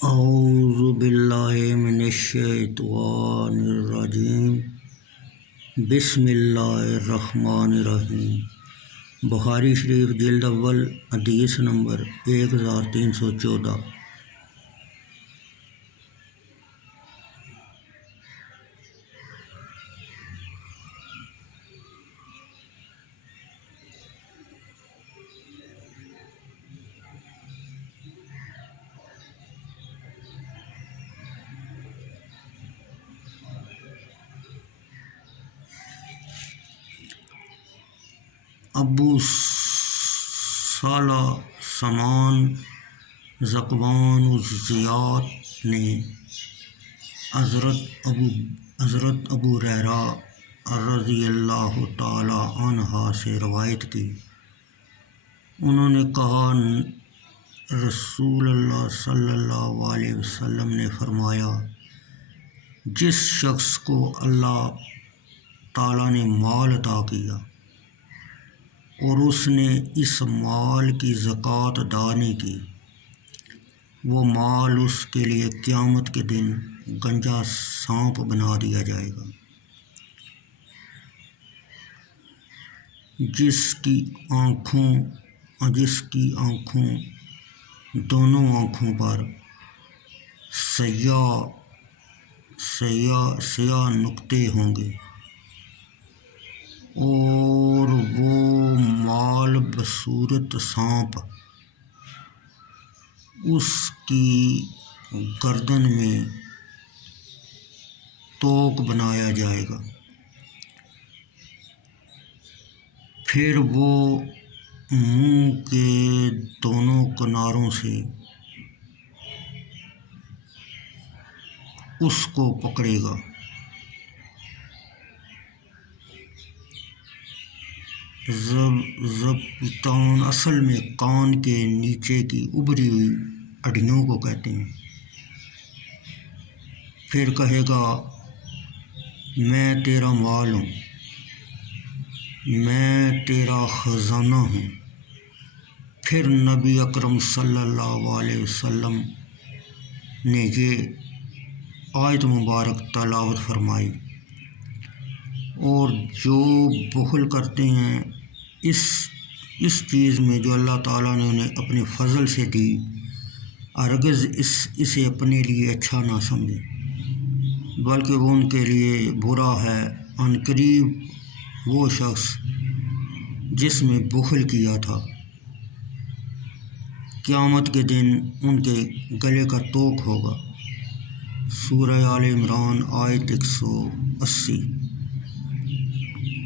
اعوذ باللہ من الشیطان الرجیم بسم اللہ الرحمن الرحیم۔ بخاری شریف جلد اول حدیث نمبر 1314۔ ابو صالح سمان ذکوان الزیات نے حضرت ابو ہریرہ رضی اللہ تعالی عنہ سے روایت کی۔ انہوں نے کہا، رسول اللہ صلی اللہ علیہ وسلم نے فرمایا، جس شخص کو اللہ تعالیٰ نے مال عطا کیا اور اس نے اس مال کی زکوٰۃ ادا نہیں کی، وہ مال اس کے لیے قیامت کے دن گنجا سانپ بنا دیا جائے گا۔ جس کی آنکھوں دونوں آنکھوں پر سیاہ نقطے ہوں گے اور وہ مال بصورت سانپ اس کی گردن میں توق بنایا جائے گا، پھر وہ منہ کے دونوں کناروں سے اس کو پکڑے گا۔ ضبطان اصل میں کان کے نیچے کی ابھری ہوئی ہڈیوں کو کہتے ہیں۔ پھر کہے گا، میں تیرا مال ہوں، میں تیرا خزانہ ہوں۔ پھر نبی اکرم صلی اللہ علیہ وسلم نے یہ آیت مبارک تلاوت فرمائی، اور جو بخل کرتے ہیں اس چیز میں جو اللہ تعالیٰ نے انہیں اپنے فضل سے دی، ہرگز اسے اپنے لیے اچھا نہ سمجھے، بلکہ وہ ان کے لیے برا ہے۔ عنقریب وہ شخص جس میں بخل کیا تھا، قیامت کے دن ان کے گلے کا توق ہوگا۔ سورہ آل عمران آیت 180۔